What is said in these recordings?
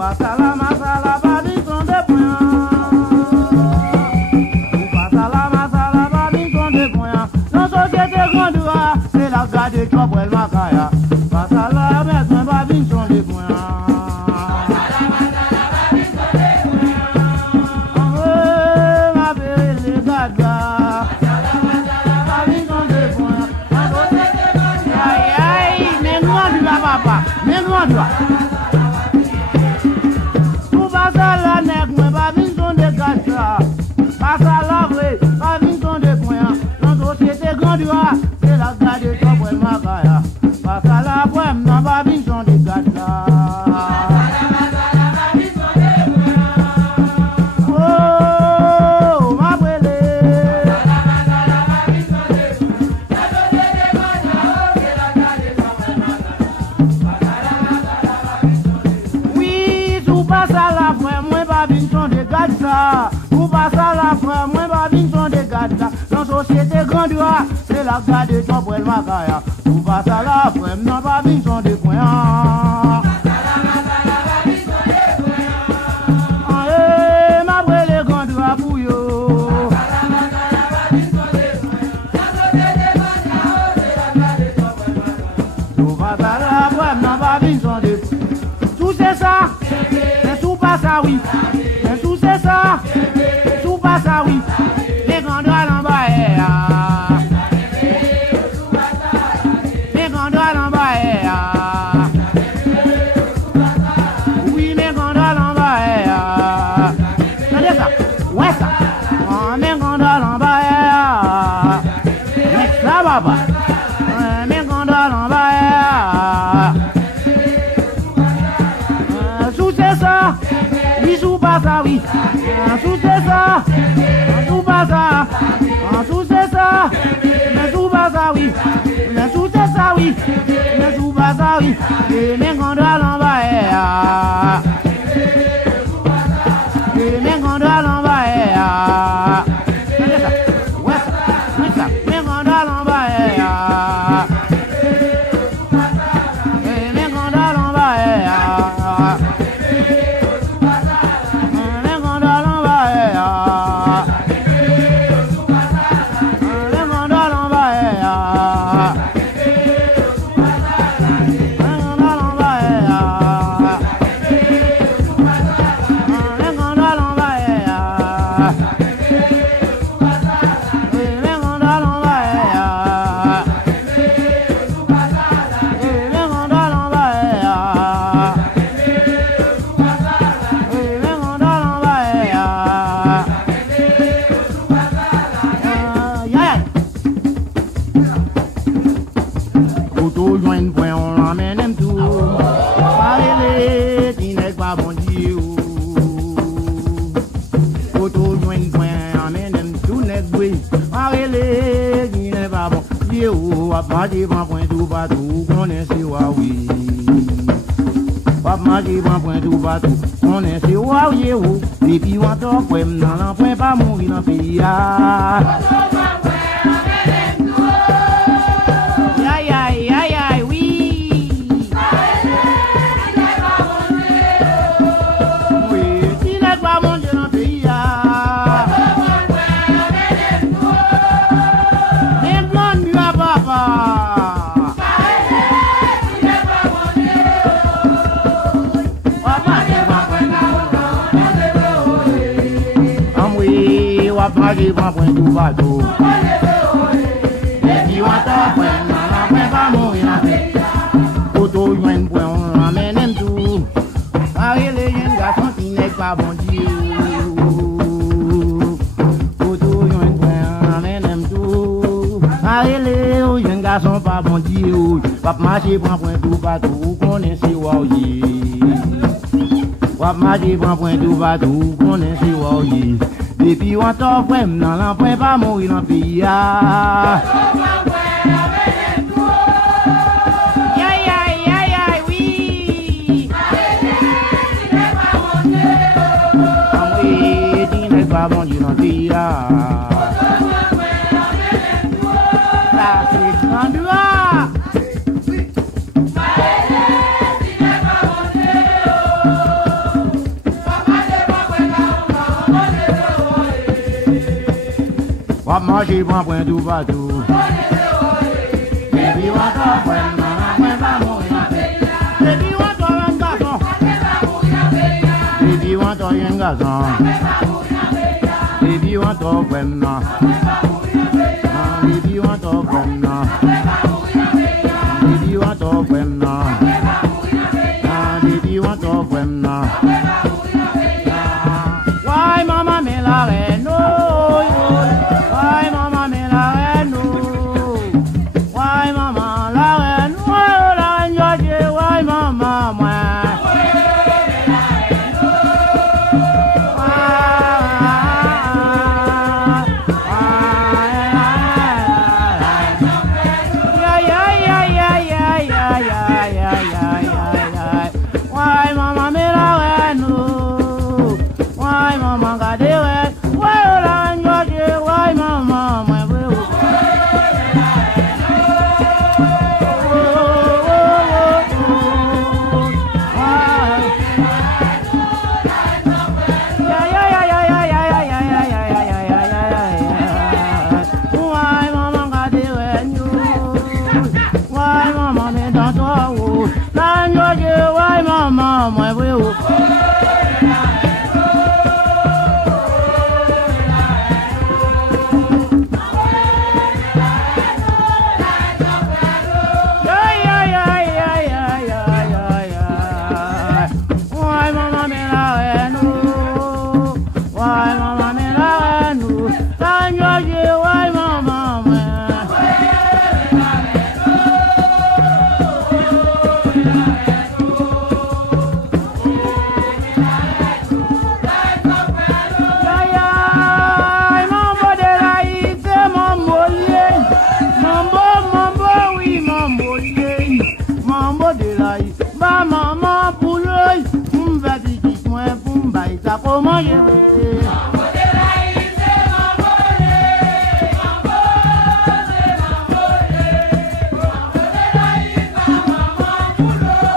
passe à la masse à la babine sont des points. Ou passe à la masse à la babine sont des points. Dans société grande droit, c'est la garde toi pour le macaya. Passe à la masse babine sont des points. Tout passe à la nègre, mais pas vine sont des gars. Passe à la vraie, pas vine sont des points. Dans société grande droit, c'est la garde toi pour le macaya. Passe à la poème, non pas vine sont des gars. Vous passez à la fin, moi babine sont des gars. Dans société grande droit, c'est la garde toi pour le macaya. Vous passez à la fin, non babine sont des points. Ma brûle grand droit pour yo. Vous passez à la fin, non babine sont des points. Tout c'est ça, c'est tout pas ça oui. Tout passe à oui, les grands doigts l'en bas. Les grands doigts l'en bas. Oui, mes grands doigts l'en bas. Regardez ça, ouais ça. Oh, mes grands doigts l'en bas. Mais ça va pas. Mes grands doigts l'en bas. Sous c'est ça, oui, sous passe à oui. Tout c'est ça, tout pas ça, tout c'est ça, mais tout pas ça oui, mais tout c'est ça oui, mais tout pas ça oui, et mes grands doigts l'en bas, et mes grands doigts l'en bas, ouais ça, mes grands doigts l'en bas, et mes grands doigts l'en bas. Manger ban point tout partout, on est sur Huawei. Pap manger ban point tout partout, on est sur Huawei. Et puis on t'en point dans l'emploi pas mourir dans le pays. Aïe aïe aïe aïe oui. Oui, tu n'es pas manger dans le pays. Manger ban point tout partout. Et puis on t'en point dans l'emploi pas mourir dans le pays. Auto joint point on ramène tout. Pareil les jeunes garçons qui n'est pas bon Dieu. Auto joint point on ramène tout. Pareil les jeunes garçons pas bon Dieu. Pap marcher ban point tout partout. Qu'on est sur Huawei. Pap marcher ban point tout partout. Qu'on est sur Huawei. Et puis on t'en fait dans l'emploi pas mourir dans le pays. Oui. Oui, tu n'es pas bon Dieu dans le pays. Ça c'est grand droit. marcher point point tout partout. Baby, what up, when va mourir. Baby, what up, un garçon. Baby, what up, un garçon. Baby, what up, when baby, what up, when baby, what up, when baby, what up, when why mama me la reine, why mama me la reine, why mama la reine, why mama moi. Why mama me la reine, why mama got the way, why la enjoy, why mama my way. Why mama got the way, why mama me don't know, la enjoy, why mama my way. Why mama me la reine, why mama me la reine, why mama me. Mambo de la ise, mambo lié, mambo oui, mambo lié, mambo de la ise, ba maman poulet, m'va dit moi pour m'baï ça pour manger. Mambo de la ise, mambo lié, mambo lié, mambo de la ise, ba maman poulet,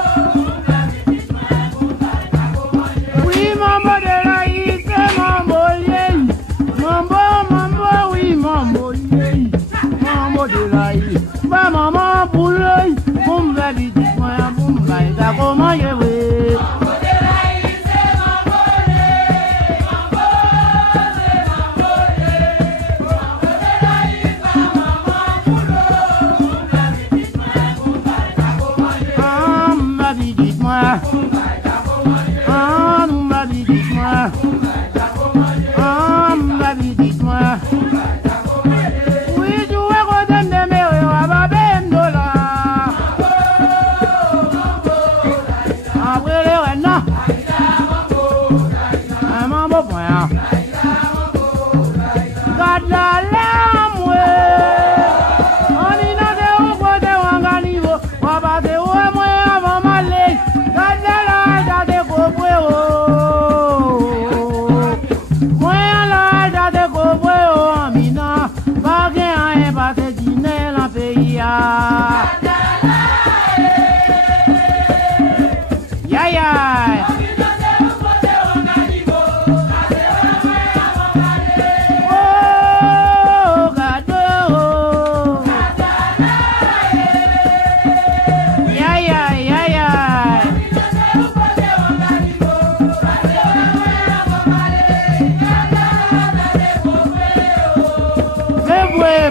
m'va dit moi pour m'baï ça pour manger. Oui, mambo de la ise, mambo lié, mambo oui, mambo lié, mambo de la ise, ba maman poulet, m'va dit moi pour m'baï ça pour manger.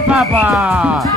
Papa.